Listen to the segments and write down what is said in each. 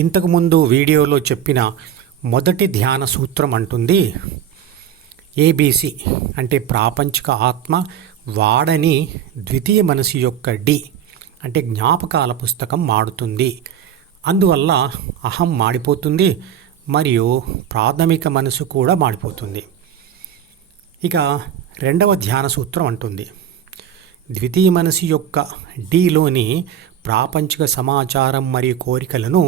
ఇంతకుముందు వీడియోలో చెప్పిన మొదటి ధ్యాన సూత్రం అంటుంది ఏబీసీ అంటే ప్రాపంచిక ఆత్మ వాడని ద్వితీయ మనసు యొక్క డి అంటే జ్ఞాపకాల పుస్తకం మాడుతుంది. అందువల్ల అహం మాడిపోతుంది మరియు ప్రాథమిక మనసు కూడా మాడిపోతుంది. ఇక రెండవ ధ్యాన సూత్రం అంటుంది ద్వితీయ మనసు యొక్క డిలోని ప్రాపంచిక సమాచారం మరియు కోరికలను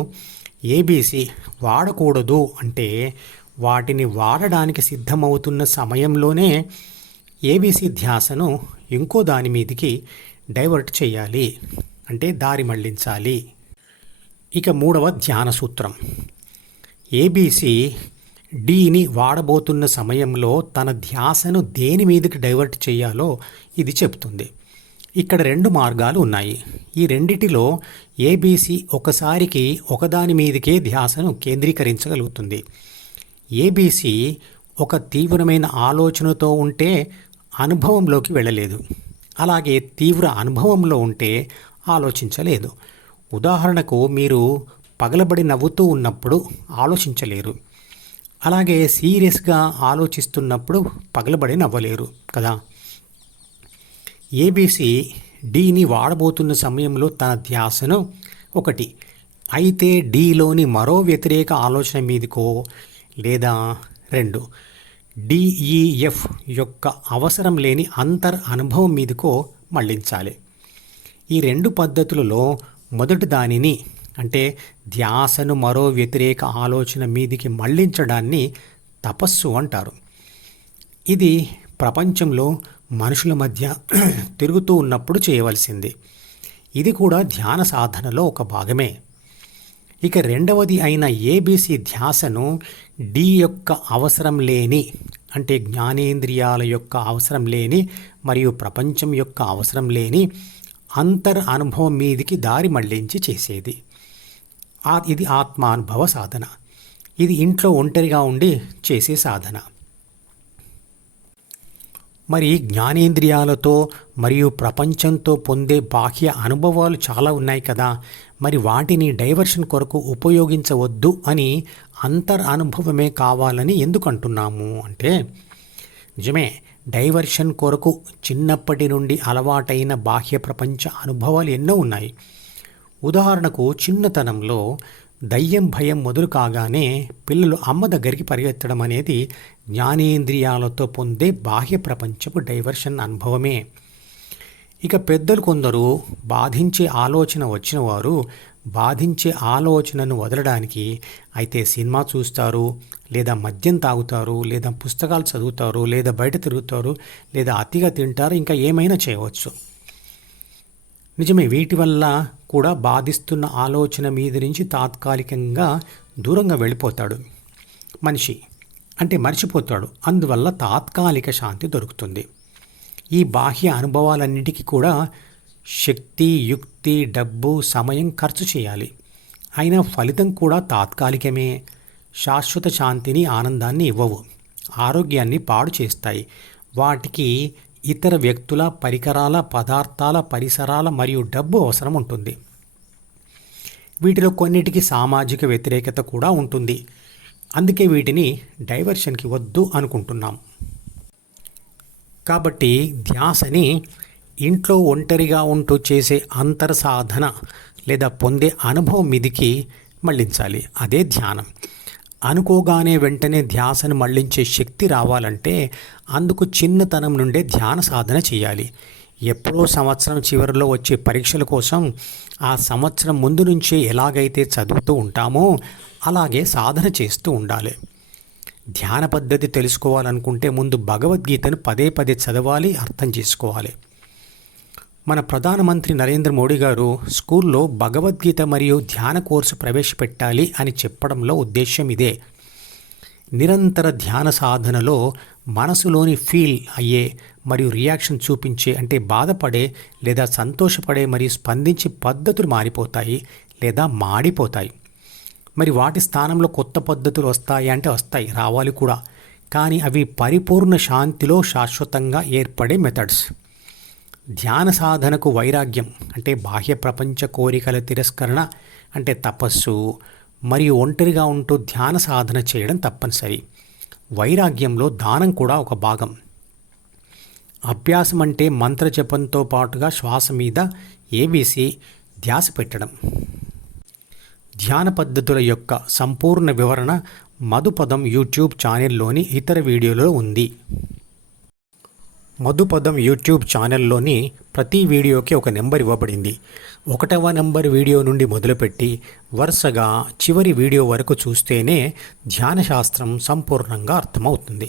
ఏబీసీ వాడకూడదు. అంటే వాటిని వాడడానికి సిద్ధమవుతున్న సమయంలోనే ఏబీసీ ధ్యాసను ఇంకో దాని మీదకి డైవర్ట్ చేయాలి, అంటే దారి మళ్లించాలి. ఇక మూడవ ధ్యాన సూత్రం ఏబీసీ డీని వాడబోతున్న సమయంలో తన ధ్యాసను దేని మీదకి డైవర్ట్ చేయాలో ఇది చెప్తుంది. ఇక్కడ రెండు మార్గాలు ఉన్నాయి. ఈ రెండిటిలో ఏబీసీ ఒకసారికి ఒకదాని మీదకే ధ్యాసను కేంద్రీకరించగలుగుతుంది. ఏబీసీ ఒక తీవ్రమైన ఆలోచనతో ఉంటే అనుభవంలోకి వెళ్ళలేదు, అలాగే తీవ్ర అనుభవంలో ఉంటే ఆలోచించలేదు. ఉదాహరణకు మీరు పగలబడి నవ్వుతూ ఉన్నప్పుడు ఆలోచించలేరు, అలాగే సీరియస్గా ఆలోచిస్తున్నప్పుడు పగలబడి నవ్వలేరు కదా. ఏబీసీ డీని వాడబోతున్న సమయంలో తన ధ్యాసను ఒకటి అయితే డీలోని మరో వ్యతిరేక ఆలోచన మీదకో లేదా రెండు డిఈఎఫ్ యొక్క అవసరం లేని అంతర్ అనుభవం మీదకో మళ్లించాలి. ఈ రెండు పద్ధతులలో మొదటి దానిని అంటే ధ్యాసను మరో వ్యతిరేక ఆలోచన మీదికి మళ్లించడాన్ని తపస్సు అంటారు. ఇది ప్రపంచంలో మనుషుల మధ్య తిరుగుతూ ఉన్నప్పుడు చేయవలసింది. ఇది కూడా ధ్యాన సాధనలో ఒక భాగమే. ఇక రెండవది అయిన ఏబీసీ ధ్యాసను డి యొక్క అవసరం లేని అంటే జ్ఞానేంద్రియాల యొక్క అవసరం లేని మరియు ప్రపంచం యొక్క అవసరం లేని అంతర్ అనుభవం మీదికి దారి మళ్లించి చేసేది. ఇది ఆత్మానుభవ సాధన. ఇది ఇంట్లో ఒంటరిగా ఉండి చేసే సాధన. మరి జ్ఞానేంద్రియాలతో మరియు ప్రపంచంతో పొందే బాహ్య అనుభవాలు చాలా ఉన్నాయి కదా, మరి వాటిని డైవర్షన్ కొరకు ఉపయోగించవద్దు అని అంతర్ అనుభవమే కావాలని ఎందుకు అంటున్నాము అంటే, నిజమే, డైవర్షన్ కొరకు చిన్నప్పటి నుండి అలవాటైన బాహ్య ప్రపంచ అనుభవాలు ఎన్నో ఉన్నాయి. ఉదాహరణకు చిన్నతనంలో దయ్యం భయం మొదలు కాగానే పిల్లలు అమ్మ దగ్గరికి పరిగెత్తడం అనేది జ్ఞానేంద్రియాలతో పొందే బాహ్య ప్రపంచపు డైవర్షన్ అనుభవమే. ఇక పెద్దలు కొందరు బాధించే ఆలోచన వచ్చిన వారు బాధించే ఆలోచనను వదలడానికి అయితే సినిమా చూస్తారు, లేదా మద్యం తాగుతారు, లేదా పుస్తకాలు చదువుతారు, లేదా బయట తిరుగుతారు, లేదా అతిగా తింటారు, ఇంకా ఏమైనా చేయవచ్చు. నిజమే, వీటి వల్ల కూడా బాధిస్తున్న ఆలోచన మీద నుంచి తాత్కాలికంగా దూరంగా వెళ్ళిపోతాడు మనిషి, అంటే మర్చిపోతాడు. అందువల్ల తాత్కాలిక శాంతి దొరుకుతుంది. ఈ బాహ్య అనుభవాలన్నిటికీ కూడా శక్తి, యుక్తి, డబ్బు, సమయం ఖర్చు చేయాలి. అయినా ఫలితం కూడా తాత్కాలికమే. శాశ్వత శాంతిని, ఆనందాన్ని ఇవ్వవు, ఆరోగ్యాన్ని పాడు చేస్తాయి. వాటికి ఇతర వ్యక్తుల, పరికరాల, పదార్థాల, పరిసరాల మరియు డబ్బు అవసరం ఉంటుంది. వీటిలో కొన్నిటికి సామాజిక వ్యతిరేకత కూడా ఉంటుంది. అందుకే వీటిని డైవర్షన్కి వద్దు అనుకుంటున్నాం. కాబట్టి ధ్యాసని ఇంట్లో ఒంటరిగా ఉంటూ చేసే అంతర్ సాధన లేదా పొందే అనుభవం మీదికి మళ్లించాలి. అదే ధ్యానం. అనుకోగానే వెంటనే ధ్యాసను మళ్లించే శక్తి రావాలంటే అందుకు చిన్నతనం నుండే ధ్యాన సాధన చేయాలి. ఎప్పుడో సంవత్సరం చివరిలో వచ్చే పరీక్షల కోసం ఆ సంవత్సరం ముందు నుంచే ఎలాగైతే చదువుతూ ఉంటామో అలాగే సాధన చేస్తూ ఉండాలి. ధ్యాన పద్ధతి తెలుసుకోవాలనుకుంటే ముందు భగవద్గీతను పదే పదే చదవాలి, అర్థం చేసుకోవాలి. మన ప్రధానమంత్రి నరేంద్ర మోడీ గారు స్కూల్లో భగవద్గీత మరియు ధ్యాన కోర్సు ప్రవేశపెట్టాలి అని చెప్పడంలో ఉద్దేశం ఇదే. నిరంతర ధ్యాన సాధనలో మనసులోని ఫీల్ అయ్యే మరియు రియాక్షన్ చూపించే అంటే బాధపడే లేదా సంతోషపడే మరియు స్పందించే పద్ధతులు మారిపోతాయి లేదా మాడిపోతాయి. మరి వాటి స్థానంలో కొత్త పద్ధతులు వస్తాయి అంటే వస్తాయి, రావాలి కూడా. కానీ అవి పరిపూర్ణ శాంతిలో శాశ్వతంగా ఏర్పడే మెథడ్స్. ధ్యాన సాధనకు వైరాగ్యం అంటే బాహ్య ప్రపంచ కోరికల తిరస్కరణ అంటే తపస్సు, మరియు ఒంటరిగా ఉంటూ ధ్యాన సాధన చేయడం తప్పనిసరి. వైరాగ్యంలో దానం కూడా ఒక భాగం. అభ్యాసం అంటే మంత్రజపంతో పాటుగా శ్వాస మీద ఏబీసీ ధ్యాస పెట్టడం. ధ్యాన పద్ధతుల యొక్క సంపూర్ణ వివరణ మధుపదం యూట్యూబ్ ఛానల్లోని ఇతర వీడియోలో ఉంది. మధుపదం యూట్యూబ్ ఛానల్లోని ప్రతి వీడియోకి ఒక నెంబర్ ఇవ్వబడింది. 1వ నెంబర్ వీడియో నుండి మొదలుపెట్టి వరుసగా చివరి వీడియో వరకు చూస్తేనే ధ్యాన శాస్త్రం సంపూర్ణంగా అర్థమవుతుంది.